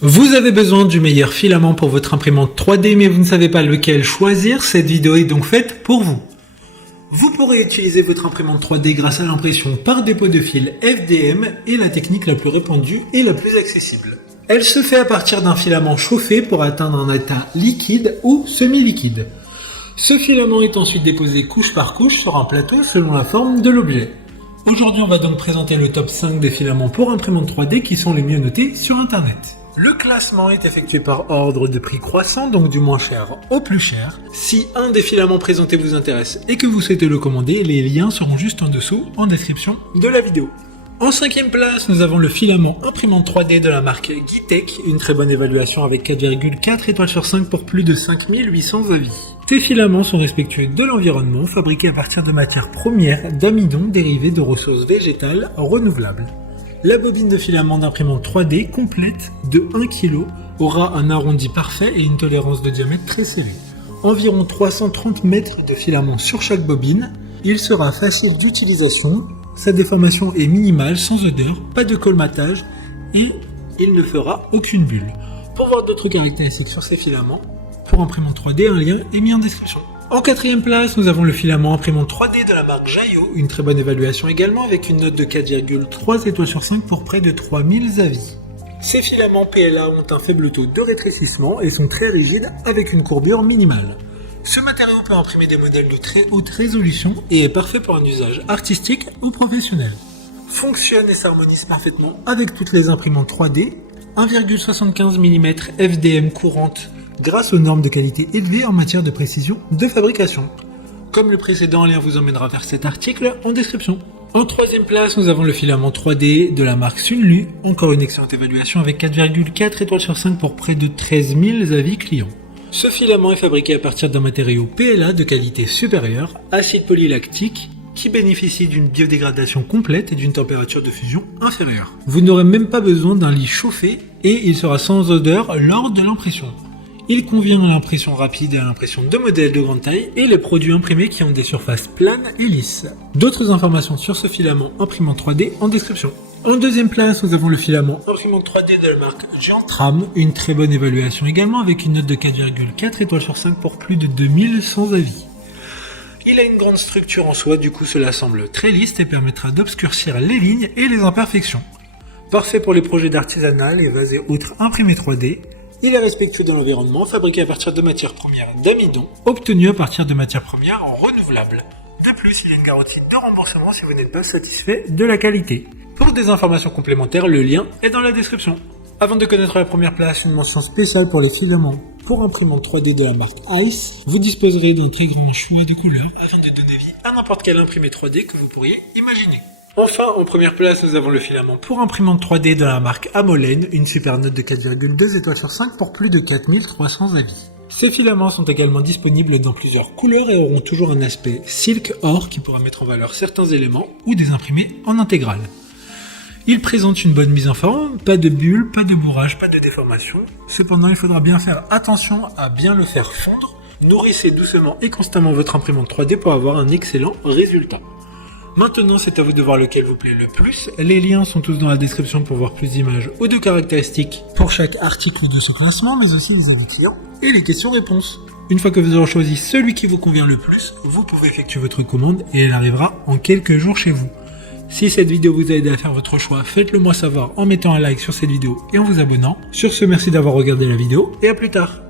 Vous avez besoin du meilleur filament pour votre imprimante 3D mais vous ne savez pas lequel choisir, cette vidéo est donc faite pour vous. Vous pourrez utiliser votre imprimante 3D grâce à l'impression par dépôt de fil FDM et la technique la plus répandue et la plus accessible. Elle se fait à partir d'un filament chauffé pour atteindre un état liquide ou semi-liquide. Ce filament est ensuite déposé couche par couche sur un plateau selon la forme de l'objet. Aujourd'hui, on va donc présenter le top 5 des filaments pour imprimante 3D qui sont les mieux notés sur internet. Le classement est effectué par ordre de prix croissant, donc du moins cher au plus cher. Si un des filaments présentés vous intéresse et que vous souhaitez le commander, les liens seront juste en dessous en description de la vidéo. En 5e place, nous avons le filament imprimante 3D de la marque Gitech, une très bonne évaluation avec 4,4 étoiles sur 5 pour plus de 5800 avis. Ces filaments sont respectueux de l'environnement, fabriqués à partir de matières premières d'amidon dérivées de ressources végétales renouvelables. La bobine de filament d'imprimante 3D complète de 1 kg aura un arrondi parfait et une tolérance de diamètre très serrée. Environ 330 mètres de filament sur chaque bobine. Il sera facile d'utilisation, sa déformation est minimale, sans odeur, pas de colmatage et il ne fera aucune bulle. Pour voir d'autres caractéristiques sur ces filaments, pour imprimante 3D, un lien est mis en description. En 4e place, nous avons le filament imprimante 3D de la marque Jaio, une très bonne évaluation également avec une note de 4,3 étoiles sur 5 pour près de 3000 avis. Ces filaments PLA ont un faible taux de rétrécissement et sont très rigides avec une courbure minimale. Ce matériau peut imprimer des modèles de très haute résolution et est parfait pour un usage artistique ou professionnel. Fonctionne et s'harmonise parfaitement avec toutes les imprimantes 3D, 1,75 mm FDM courante grâce aux normes de qualité élevées en matière de précision de fabrication. Comme le précédent, un lien vous emmènera vers cet article en description. En 3e place, nous avons le filament 3D de la marque Sunlu, encore une excellente évaluation avec 4,4 étoiles sur 5 pour près de 13 000 avis clients. Ce filament est fabriqué à partir d'un matériau PLA de qualité supérieure, acide polylactique, qui bénéficie d'une biodégradation complète et d'une température de fusion inférieure. Vous n'aurez même pas besoin d'un lit chauffé et il sera sans odeur lors de l'impression. Il convient à l'impression rapide et à l'impression de modèles de grande taille et les produits imprimés qui ont des surfaces planes et lisses. D'autres informations sur ce filament imprimante 3D en description. En 2e place, nous avons le filament imprimante 3D de la marque Giantram, une très bonne évaluation également avec une note de 4,4 étoiles sur 5 pour plus de 2100 avis. Il a une grande structure en soi, du coup cela semble très lisse et permettra d'obscurcir les lignes et les imperfections. Parfait pour les projets d'artisanat, les vases et autres imprimés 3D. Il est respectueux de l'environnement, fabriqué à partir de matières premières d'amidon, obtenu à partir de matières premières renouvelables. De plus, il y a une garantie de remboursement si vous n'êtes pas satisfait de la qualité. Pour des informations complémentaires, le lien est dans la description. Avant de connaître la première place, une mention spéciale pour les filaments pour imprimante 3D de la marque Ice. Vous disposerez d'un très grand choix de couleurs afin de donner vie à n'importe quel imprimé 3D que vous pourriez imaginer. Enfin, en première place, nous avons le filament pour imprimante 3D de la marque Amolen, une super note de 4,2 étoiles sur 5 pour plus de 4300 avis. Ces filaments sont également disponibles dans plusieurs couleurs et auront toujours un aspect silk or qui pourra mettre en valeur certains éléments ou des imprimés en intégrale. Ils présentent une bonne mise en forme, pas de bulles, pas de bourrage, pas de déformation. Cependant, il faudra bien faire attention à bien le faire fondre. Nourrissez doucement et constamment votre imprimante 3D pour avoir un excellent résultat. Maintenant, c'est à vous de voir lequel vous plaît le plus. Les liens sont tous dans la description pour voir plus d'images ou de caractéristiques pour chaque article de ce classement, mais aussi les avis clients et les questions-réponses. Une fois que vous aurez choisi celui qui vous convient le plus, vous pouvez effectuer votre commande et elle arrivera en quelques jours chez vous. Si cette vidéo vous a aidé à faire votre choix, faites-le moi savoir en mettant un like sur cette vidéo et en vous abonnant. Sur ce, merci d'avoir regardé la vidéo et à plus tard.